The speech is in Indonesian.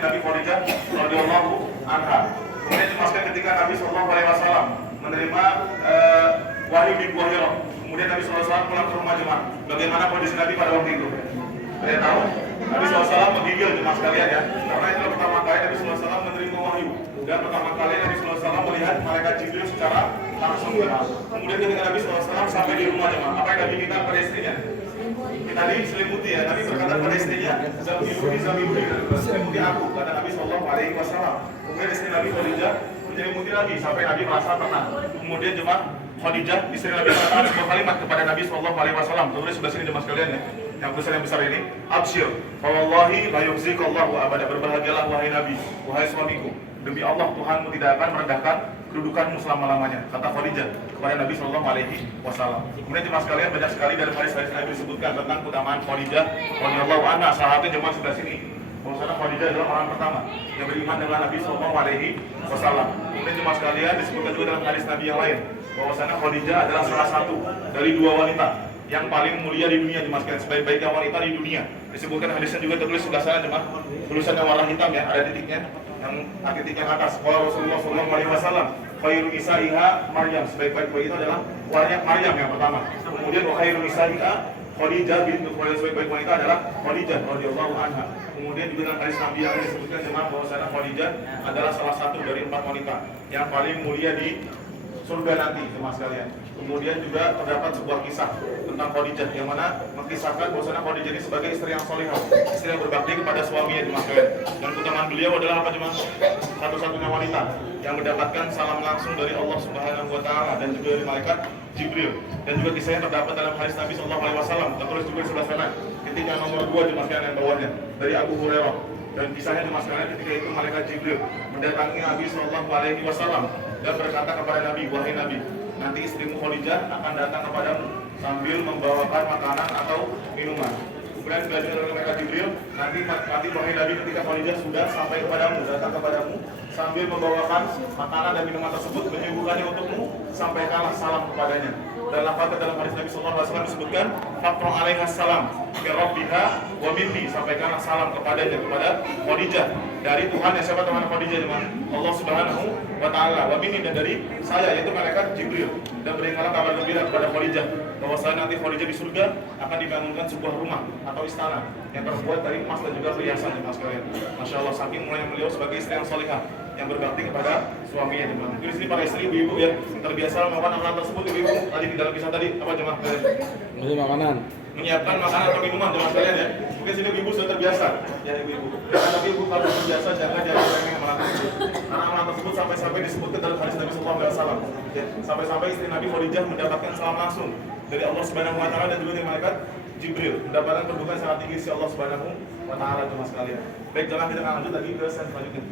Nabi Khadijah radhiyallahu anha. Kemudian dimasukkan ketika Nabi SAW menerima wahyu di Gua Hira. Kemudian Nabi SAW pulang ke rumah jemaah. Bagaimana kondisi Nabi pada waktu itu? Saya tahu Nabi SAW menggigil jemaah sekalian ya. Karena itu pertama kali Nabi SAW menerima wahyu. Dan pertama kali Nabi SAW melihat malaikat Jibril secara langsung jemaah. Kemudian ketika Nabi SAW sampai di rumah jemaah, apa yang Nabi minta pada istrinya? Kita diselimuti ya, Nabi berkata pada istrinya, Zamiluni, selimuti aku, kata Nabi SAW. Kemudian istri Nabi Khadijah menyelimuti lagi sampai Nabi merasa tenang. Kemudian jemaah Khadijah, istri Nabi mengatakan sebuah kalimat kepada Nabi SAW. Tulis sebelah sini jemaah sekalian ya, yang besar ini, Absyir, fawallahi la yukhzikallahu abada, berbahagialah wahai Nabi, wahai suamiku. Demi Allah Tuhanmu tidak akan merendahkan kedudukanmu selama-lamanya, kata Khadijah kepada Nabi SAW. Kemudian jemaah sekalian, banyak sekali dari hadis-hadis Nabi disebutkan tentang keutamaan Khadijah radhiyallahu anha. Salah satu jemaah sebelah sini, bahwasanya Khadijah adalah orang pertama yang beriman dengan Nabi SAW. Kemudian jemaah sekalian disebutkan juga dalam hadis Nabi yang lain, bahwasanya Khadijah adalah salah satu dari dua wanita yang paling mulia di dunia, jemaah sekalian, sebaik-baiknya wanita di dunia. Disebutkan hadisnya juga tertulis sebelah sana jemaah, tulisannya warna hitam ya, ada titiknya. Yang titik yang atas, kalau Rasulullah SAW, khairu nisaiha Maryam, sebaik-baik wanita adalah Maryam yang pertama. Kemudian khairu nisaiha Khadijah bintu Khuwailid, sebaik-baik wanita adalah Khadijah radhiyallahu anha. Kemudian juga dalam hadis Nabi yang disebutkan jemaah bahwasanya Khadijah adalah salah satu dari 4 wanita yang paling mulia di surga nanti, jemaah sekalian. Kemudian juga terdapat sebuah kisah tentang Khadijah yang mana mengisahkan bahwasanya Khadijah ini sebagai istri yang solihah, istri yang berbakti kepada suaminya, jemaah sekalian. Dan keutamaan beliau adalah apa jemaah? Satu-satunya wanita yang mendapatkan salam langsung dari Allah Subhanahu wa taala dan juga dari malaikat Jibril. Dan juga kisahnya terdapat dalam hadis Nabi SAW, tertulis juga di sebelah sana. Ketika nomor 2 jemaah sekalian yang bawahnya dari Abu Hurairah. Dan kisahnya jemaah sekalian ketika itu malaikat Jibril mendatangi Nabi SAW dan berkata kepada Nabi, wahai Nabi, nanti istrimu Khadijah akan datang kepadamu sambil membawakan makanan atau minuman. Kemudian belajar oleh malaikat Jibril, nanti wahai Nabi, ketika Khadijah sudah sampai kepadamu, datang kepadamu sambil membawakan makanan dan minuman tersebut, menyuguhkannya untukmu, sampaikanlah salam kepadanya. Dan lafaz dalam hadis Nabi SAW disebutkan, faqra 'alaiha salam bi rabbiha wa minni, sampaikanlah salam kepadanya, kepada Khadijah dari Tuhan yang siapa Tuhan Khadijah teman? Allah Subhanahu wa taala, wa minni, dan dari saya yaitu malaikat Jibril. Dan berikanlah kabar gembira kepada Khadijah bahwasanya nanti Khadijah di surga akan dibangunkan sebuah rumah atau istana yang terbuat dari emas dan juga perhiasan, jemaah sekalian. Masya Allah, saking mulanya beliau sebagai istri yang salihah yang berbakti kepada suaminya, jemaah. Di sini para istri ibu-ibu ya terbiasa melakukan amalan tersebut, ibu-ibu tadi di dalam kisah tadi apa jemaah sekalian? Makanan, menyiapkan makanan atau minuman, jemaah sekalian ya. Mungkin sini ibu sudah terbiasa ya ibu-ibu. Tapi ibu kalau terbiasa jangan remeh amalan tersebut. Karena amalan tersebut sampai-sampai disebutkan dalam hadis Nabi SAW. Ya, sampai-sampai istri Nabi Khadijah mendapatkan salam langsung dari Allah Subhanahu wa taala dan juga dari malaikat Jibril, mendapatkan kedudukan sangat tinggi di Allah Subhanahu wa taala, jemaah sekalian. Baik, jangan kita akan lanjut lagi ke slide selanjutnya.